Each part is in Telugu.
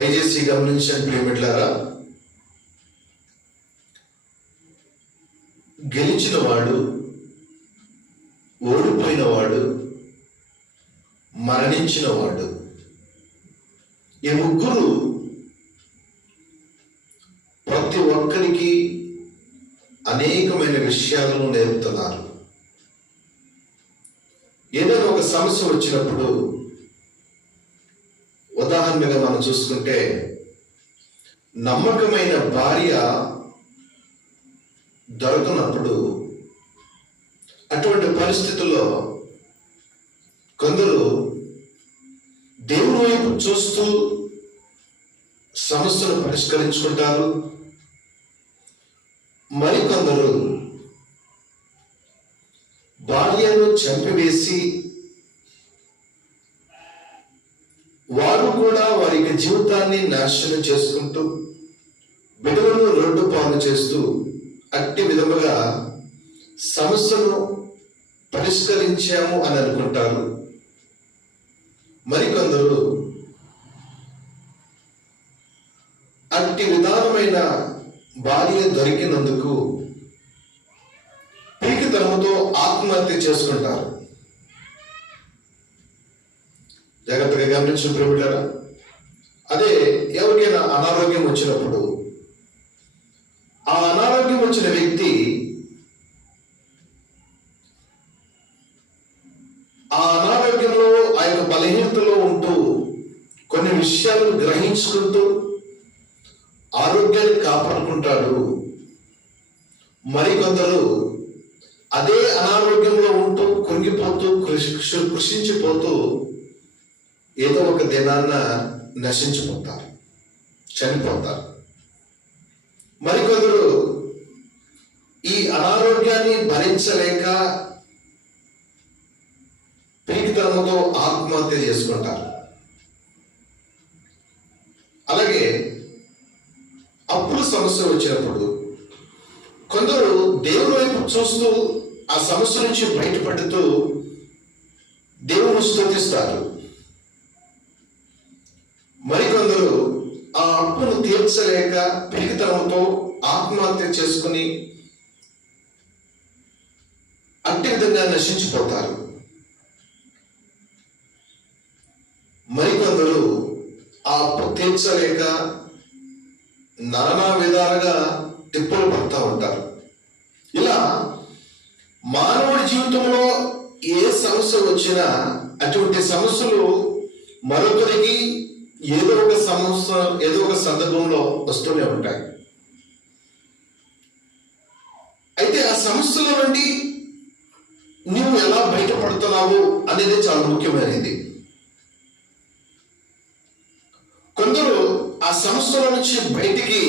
దయచేసి గమనించండి ప్రేమిట్లారా గెలిచిన వాడు ఓడిపోయిన వాడు మరణించిన వాడు ఈ ముగ్గురు ప్రతి ఒక్కరికి అనేకమైన విషయాలను నేర్పుతున్నారు. ఏదైనా ఒక సమస్య వచ్చినప్పుడు ఉదాహరణగా మనం చూసుకుంటే నమ్మకమైన భార్య దొరకనప్పుడు అటువంటి పరిస్థితుల్లో కొందరు దేవుని వైపు చూస్తూ సమస్యను పరిష్కరించుకుంటారు. మరికొందరు భార్యను చంపివేసి వారు కూడా వారి జీవితాన్ని నాశనం చేసుకుంటూ విధులను రోడ్డు పాలు చేస్తూ అట్టి విధముగా సమస్యను పరిష్కరించాము అని అనుకుంటారు. మరికొందరు అట్టి విధానమైన భార్య దొరికినందుకు పీకితనముతో ఆత్మహత్య చేసుకుంటారు. జాగ్రత్తగా గమనించిన ప్రేమిటారా అదే ఎవరికైనా అనారోగ్యం వచ్చినప్పుడు ఆ అనారోగ్యం వచ్చిన వ్యక్తి ఆ అనారోగ్యంలో ఆ యొక్క బలహీనతలో ఉంటూ కొన్ని విషయాలను గ్రహించుకుంటూ ఆరోగ్యాన్ని కాపాడుకుంటాడు. మరికొందరు అదే అనారోగ్యంలో ఉంటూ కృంగిపోతూ కృషి కృషించిపోతూ ఏదో ఒక దినాన్న నశించిపోతారు చనిపోతారు. మరికొందరు ఈ అనారోగ్యాన్ని భరించలేక పీడితనముతో ఆత్మహత్య చేసుకుంటారు. అలాగే అప్పుల సమస్య వచ్చినప్పుడు కొందరు దేవుని వైపు చూస్తూ ఆ సమస్య నుంచి బయటపడుతూ దేవుని స్థుతిస్తారు మరికొందరు ఆ అప్పును తీర్చలేక పిరికితనంతో ఆత్మహత్య చేసుకుని అట్టి విధంగా నశించిపోతారు. మరికొందరు ఆ అప్పు తీర్చలేక నానా విధాలుగా తిప్పులు పడుతూ ఉంటారు. ఇలా మానవుడి జీవితంలో ఏ సమస్య వచ్చినా అటువంటి సమస్యలు మరొకరికి ఏదో ఒక సమస్య ఏదో ఒక సందర్భంలో వస్తూనే ఉంటాయి. అయితే ఆ సమస్యల నుండి నువ్వు ఎలా బయటపడుతున్నావు అనేది చాలా ముఖ్యమైనది. కొందరు ఆ సమస్యల నుంచి బయటికి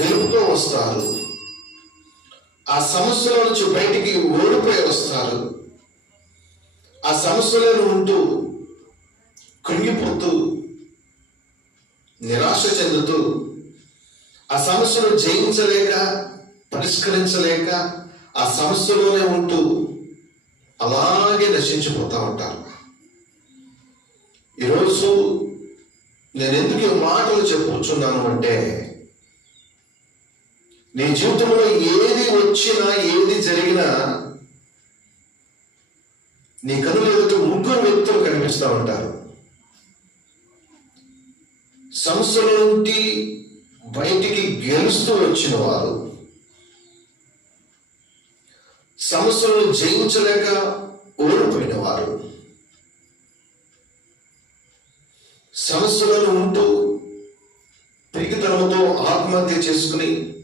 గెలుపుతో వస్తారు. ఆ సమస్యల నుంచి బయటికి ఓడిపోయి వస్తారు. ఆ సమస్యలను ఉంటూ కృంగిపోతూ నిరాశ చెందుతూ ఆ సమస్యను జయించలేక పరిష్కరించలేక ఆ సమస్యలోనే ఉంటూ అలాగే నశించిపోతూ ఉంటారు. ఈరోజు నేను ఎందుకు ఈ మాటలు చెప్పుకున్నాను అంటే నీ జీవితంలో ఏది వచ్చినా ఏది జరిగినా నీ కనులు ఎదుట ముగ్గురు వ్యక్తులు కనిపిస్తూ ఉంటారు. సమస్యల నుండి బయటికి గెలుస్తూ వచ్చిన వారు సమస్యలను జయించలేక ఓడిపోయిన వారు. సమస్యలను ఉంటూ పిరికితనంతో ఆత్మహత్య చేసుకుని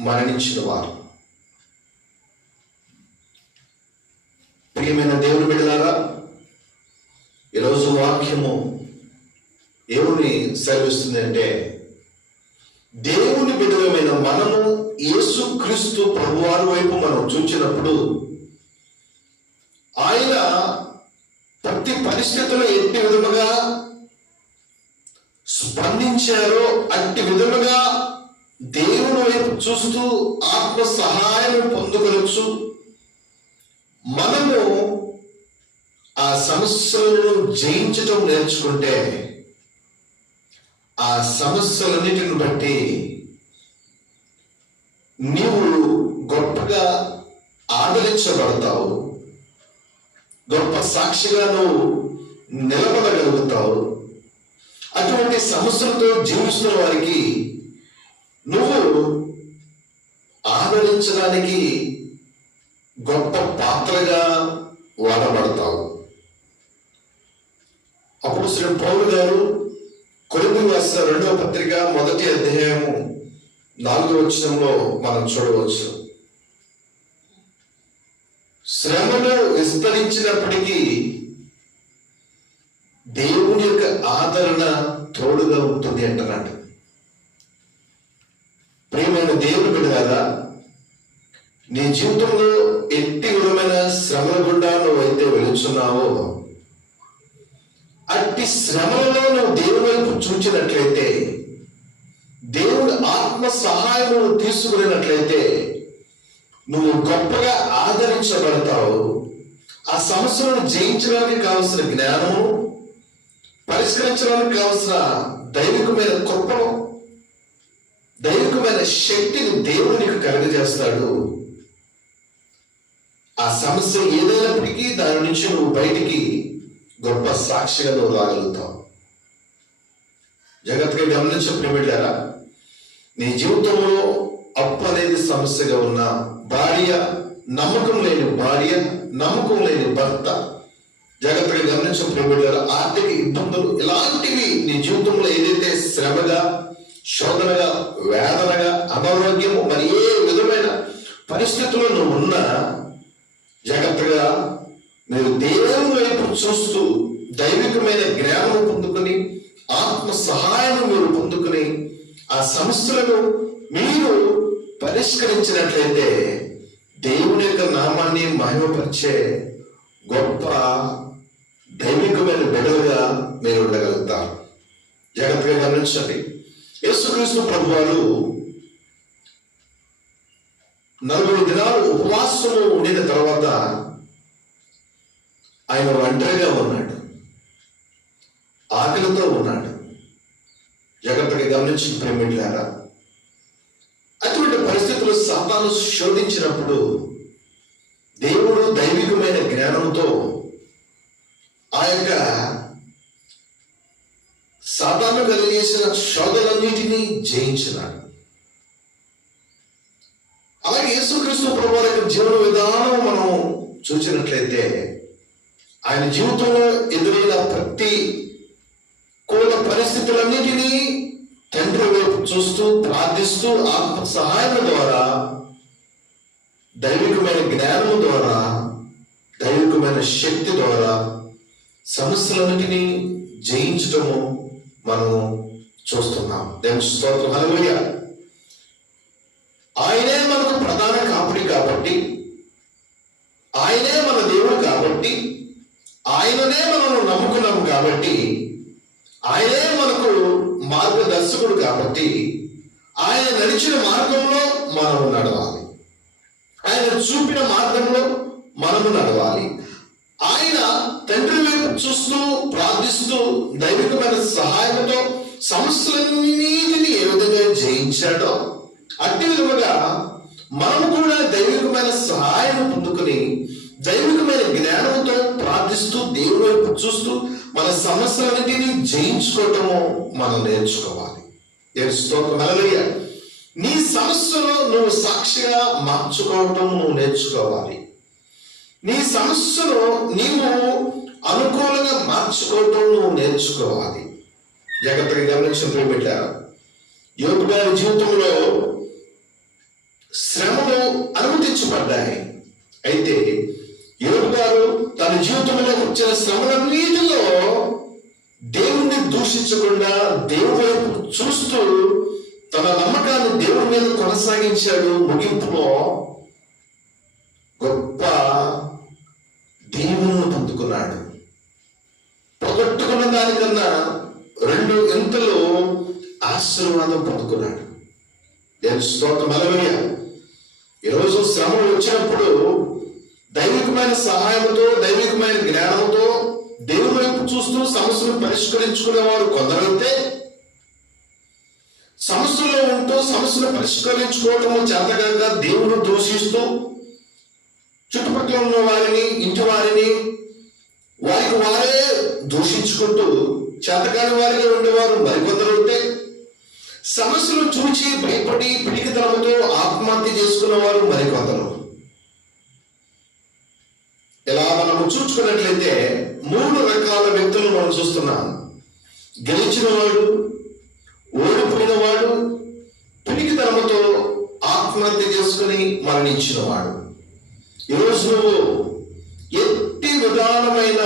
మరణించిన వారు. ప్రియమైన దేవుని బిడ్డలారా ఈరోజు వాక్యము ఏముని సెలవిస్తుంది అంటే దేవుని బిడ్డలమైన మనము యేసుక్రీస్తు ప్రభువారి వైపు మనం చూచినప్పుడు ఆయన ప్రతి పరిస్థితుల్లో ఎట్టి విధముగా స్పందించారో అట్టి విధముగా దేవుని వైపు చూస్తూ ఆత్మ సహాయం పొందుకొనొచ్చు. మనము ఆ సమస్యలను జయించటం నేర్చుకుంటే ఆ సమస్యలన్నిటిని బట్టి నీవు గొప్పగా ఆదరించబడతావు. గొప్ప సాక్షిగా నువ్వు నిలబడగలుగుతావు. అటువంటి సమస్యలతో జీవిస్తున్న వారికి నువ్వు ఆదరించడానికి గొప్ప పాత్రగా వాడబడతావు. అప్పుడు శ్రీ పౌరు గారు కొరింది రాసిన రెండవ పత్రిక మొదటి అధ్యాయము నాలుగో వచనంలో మనం చూడవచ్చు. శ్రమను విస్తరించినప్పటికీ దేవుని యొక్క ఆదరణ తోడుగా ఉంటుంది అంటున్నాడు. ప్రేమైన దేవుని బిడ్డ నీ జీవితంలో ఎట్టి విధమైన శ్రమల గుండా నువ్వు అయితే వెళుచున్నావో అట్టి శ్రమలలో నువ్వు దేవుని చూచినట్లయితే దేవుడు ఆత్మ సహాయం నువ్వు తీసుకునేటట్లయితే నువ్వు గొప్పగా ఆదరించబడతావు. ఆ సమస్యలను జయించడానికి కావలసిన జ్ఞానము పరిష్కరించడానికి కావలసిన దైవికమైన కృపను దైవికమైన శక్తిని దేవుడు నీకు కలుగజేస్తాడు. ఆ సమస్య ఏదైనప్పటికీ దాని నుంచి నువ్వు బయటికి గొప్ప సాక్షిగా నువ్వు రాగలుగుతావు. జాగ్రత్తగా గమనించే ప్రిమిళ్ళారా నీ జీవితంలో అప్పు అనేది సమస్యగా ఉన్న భార్య నమ్మకం లేని భార్య నమ్మకం లేని భర్త జాగ్రత్తగా గమనించిన ప్రిమిళ్ళారా ఆర్థిక ఇబ్బందులు ఇలాంటివి నీ జీవితంలో ఏదైతే శ్రమగా శోధనగా వేదనగా అనారోగ్యము మరి ఏ విధమైన పరిస్థితుల్లో నువ్వు ఉన్నా జాగ్రత్తగా మీరు దేవుని వైపు చూస్తూ దైవికమైన జ్ఞానం పొందుకొని ఆత్మ సహాయం మీరు పొందుకుని ఆ సమస్యలను మీరు పరిష్కరించినట్లయితే దేవుని యొక్క నామాన్ని మహిమపరిచే గొప్ప దైవికమైన బిడలుగా మీరు ఉండగలుగుతారు. జాగ్రత్తగా గమనించండి. యేసుక్రీస్తు ప్రభువారు నలభై దినాలు ఉపవాసము ఉండిన తర్వాత ఆయన ఒంటరిగా ఉన్నాడు. స్థితిలో ఉన్నాడు. జాగ్రత్తగా గమనించిన ప్రేమిట్లారా అటువంటి పరిస్థితులు సాతాను శోధించినప్పుడు దేవుడు దైవికమైన జ్ఞానంతో ఆ యొక్క సాతాను కలిగేసిన శోధలన్నిటినీ జయించినాడు. అలాగే యేసుక్రీస్తు ప్రభు యొక్క జీవన విధానం మనం చూసినట్లయితే ఆయన జీవితంలో ఎదురైన ప్రతి పరిస్థితులన్నిటినీ తండ్రి వైపు చూస్తూ ప్రార్థిస్తూ ఆత్మ సహాయం ద్వారా దైవికమైన జ్ఞానం ద్వారా దైవికమైన శక్తి ద్వారా సమస్యలన్నిటినీ జయించటము మనము చూస్తున్నాం. దేవుని స్తోత్రం. హల్లెలూయా. సమస్యలన్నిటిని ఏ విధంగా జయించాడో అట్టి విధముగా మనము కూడా దైవికమైన సహాయం పొందుకుని దైవికమైన జ్ఞానంతో ప్రార్థిస్తూ దేవుని వైపు చూస్తూ మన సమస్యలన్నిటిని జయించుకోవటము మనం నేర్చుకోవాలి. దేవుని నీ సమస్యలో నువ్వు సాక్షిగా మార్చుకోవటం నువ్వు నేర్చుకోవాలి. నీ సమస్యను నీవు అనుకూలంగా మార్చుకోవటం నువ్వు నేర్చుకోవాలి. జాగ్రత్తగా గమనించిన ప్రియబిడ్డారా యోగు గారి జీవితంలో శ్రమలు అనుమతించబడ్డాయి. అయితే యోగు గారు తన జీవితంలో వచ్చిన శ్రమలన్నిటిలో దేవుణ్ణి దూషించకుండా దేవుని వైపు చూస్తూ తన నమ్మకాన్ని దేవుని మీద కొనసాగించాడు. ముగింపులో గొప్ప దేవుని పొందుకున్నాడు. పొగట్టుకున్న దానికన్నా రెండు ఎంతలో ఆశీర్వాదం పొందుకున్నాడు. నేను స్తోత్రం అలవయ్య ఈరోజు శ్రమలు వచ్చినప్పుడు దైవికమైన సహాయంతో దైవికమైన జ్ఞానంతో దేవుని వైపు చూస్తూ సమస్యను పరిష్కరించుకునేవారు కొందరైతే సమస్యలో ఉంటూ సమస్యను పరిష్కరించుకోవటము చేతగాక దేవుడు దోషిస్తూ చుట్టుపక్కల ఉన్న వారిని ఇంటి వారిని వారికి వారే దూషించుకుంటూ చేతకాని వారిగా ఉండేవారు. మరికొందరు ఉంటే సమస్యలు చూచి భయపడి పిడికితనంతో ఆత్మహత్య చేసుకున్న వారు మరికొందరు. ఇలా మనము చూసుకున్నట్లయితే మూడు రకాల వ్యక్తులు మనం చూస్తున్నాం. గెలిచిన వాడు ఓడిపోయిన వాడు పిడికితనంతో ఆత్మహత్య చేసుకుని మరణించిన వాడు ఈరోజు నువ్వు ఎట్టి విధానమైన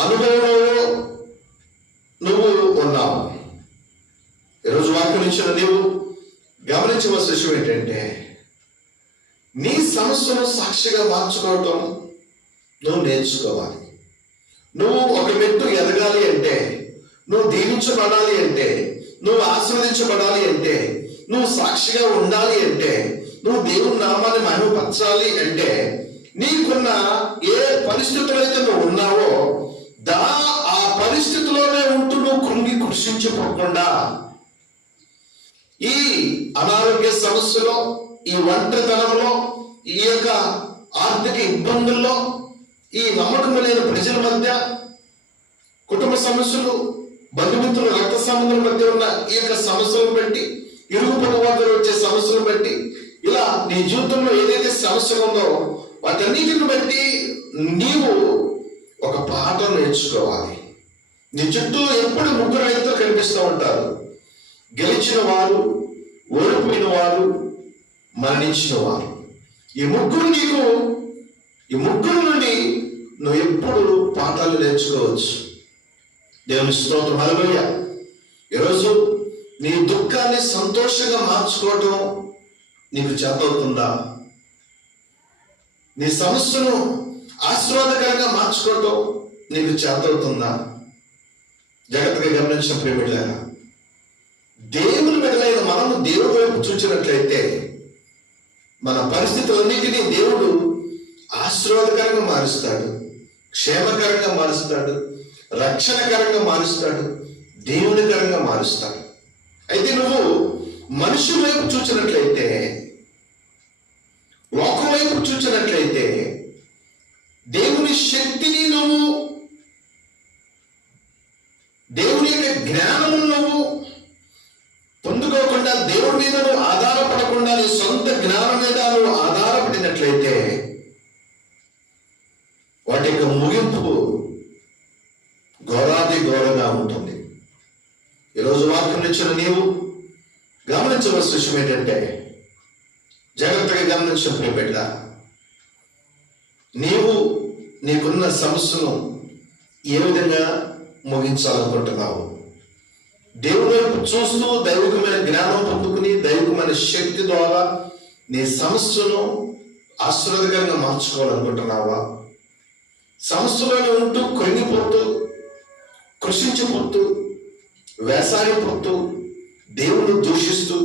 అనుభవంలో నువ్వు ఉన్నావు గమనించిన నీవు గమనించవలసిన విషయం ఏంటంటే నీ సమస్యను సాక్షిగా మార్చుకోవటం నువ్వు నేర్చుకోవాలి. నువ్వు ఒక మెట్టు ఎదగాలి అంటే నువ్వు దీవించబడాలి అంటే నువ్వు ఆస్వాదించబడాలి అంటే నువ్వు సాక్షిగా ఉండాలి అంటే నువ్వు దేవుని నామాన్ని మహిమపరచాలి అంటే నీకున్న ఏ పరిస్థితులు అయితే నువ్వు ఉన్నావో దా ఆ పరిస్థితిలోనే ఉంటూ నువ్వు కృంగి కృషించిపోకుండా ఈ అనారోగ్య సమస్యలో ఈ ఒంటరితనంలో ఈ యొక్క ఆర్థిక ఇబ్బందుల్లో ఈ నమ్మకం లేని ప్రజల మధ్య కుటుంబ సమస్యలు బంధుమిత్రులు రక్త సంబంధం మధ్య ఉన్న ఈ యొక్క సమస్యలను బట్టి ఇరుగు పొరుగు వచ్చే సమస్యలను బట్టి ఇలా నీ జీవితంలో ఏదైతే సమస్య ఉందో వాటన్నిటిని బట్టి నీవు ఒక పాఠం నేర్చుకోవాలి. నీ చుట్టూ ఎప్పుడు ముగ్గురు రైతులు కనిపిస్తూ ఉంటారు. గెలిచిన వారు ఓడిపోయిన వారు మరణించిన వారు ఈ ముగ్గురు నీకు ఈ ముగ్గురు నుండి నువ్వు ఎప్పుడు పాఠాలు నేర్చుకోవచ్చు. దేవుని స్తోత్రం. హల్లెలూయా. ఈరోజు నీ దుఃఖాన్ని సంతోషంగా మార్చుకోవటం నీకు చేతవుతుందా నీ సమస్యను ఆశీర్వాదకరంగా మార్చుకోవటం నీకు చేతవుతుందా జాగ్రత్తగా గమనించిన ప్రేమిళ్ళారా దేవుని బిడ్డలైన మనము దేవుడి వైపు చూచినట్లయితే మన పరిస్థితులన్నింటినీ దేవుడు ఆశీర్వాదకరంగా మారుస్తాడు క్షేమకరంగా మారుస్తాడు రక్షణకరంగా మారుస్తాడు దేవునికరంగా మారుస్తాడు. అయితే నువ్వు మనుషుల వైపు చూచినట్లయితే లోకం వైపు చూచినట్లయితే దేవుని శక్తిని నువ్వు దేవుని యొక్క జ్ఞానమును నువ్వు పొందుకోకుండా దేవుడి మీద నువ్వు ఆధారపడకుండా నీ సొంత జ్ఞానం మీద నువ్వు ఆధారపడినట్లయితే వాటి యొక్క ముగింపు ఘోరాది ఘోరంగా ఉంటుంది? ఈరోజు వాక్యం ఇచ్చిన నీవు గమనించవలసిన విషయం ఏంటంటే జాగ్రత్తగా గమనించిన ప్రియబిడ్డ నీవు నీకున్న సమస్యను ఏ విధంగా ముగించాలనుకుంటున్నావు? దేవుని వైపు చూస్తూ దైవికమైన జ్ఞానం పొందుకుని దైవికమైన శక్తి ద్వారా నీ సమస్యను ఆశీర్వాదకరంగా మార్చుకోవాలనుకుంటున్నావా? సమస్యలోనే ఉంటూ కృంగిపోతూ కృషించిపోతూ వేసారిపోతూ దేవుణ్ణి దూషిస్తూ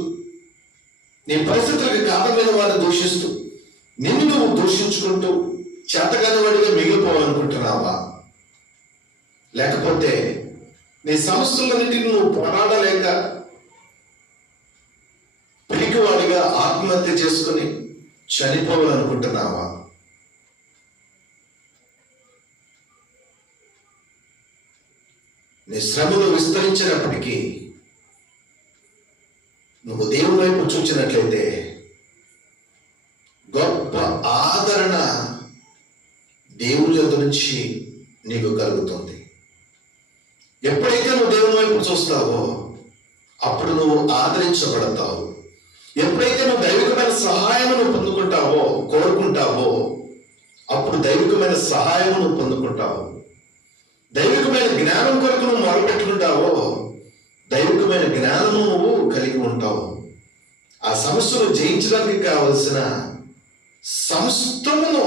నీ పరిస్థితులకు కారణమైన వారిని దూషిస్తూ నిన్ను నువ్వు దూషించుకుంటూ చేతగాని వాడిగా మిగిలిపోవాలనుకుంటున్నావా? లేకపోతే నీ సమస్యలన్నింటినీ నువ్వు పోరాడలేక పిరికివాడిగా ఆత్మహత్య చేసుకుని చనిపోవాలనుకుంటున్నావా? నీ విస్తరించినప్పటికీ నువ్వు దేవుని వైపు చూచినట్లయితే గొప్ప ఆదరణ దేవుని యొద్ద నుంచి నీకు కలుగుతుంది. ఎప్పుడైతే నువ్వు దేవుని వైపు చూస్తావో అప్పుడు నువ్వు ఆదరించబడతావు. ఎప్పుడైతే నువ్వు దైవికమైన సహాయం నువ్వు పొందుకుంటావో కోరుకుంటావో అప్పుడు దైవికమైన సహాయం నువ్వు పొందుకుంటావు. దైవికమైన జ్ఞానం కొరకు నువ్వు మొరపెట్టుకుంటావో దైవికమైన జ్ఞానము నువ్వు కలిగి ఉంటావు. ఆ సమస్యను జయించడానికి కావలసిన సమస్తమును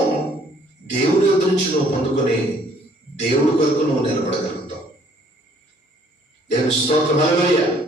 దేవుడి యొద్ద నుంచి నువ్వు పొందుకొని దేవుడి కొరకు నువ్వు నిలబడగలుగుతావు. దేవుని స్తోత్రం.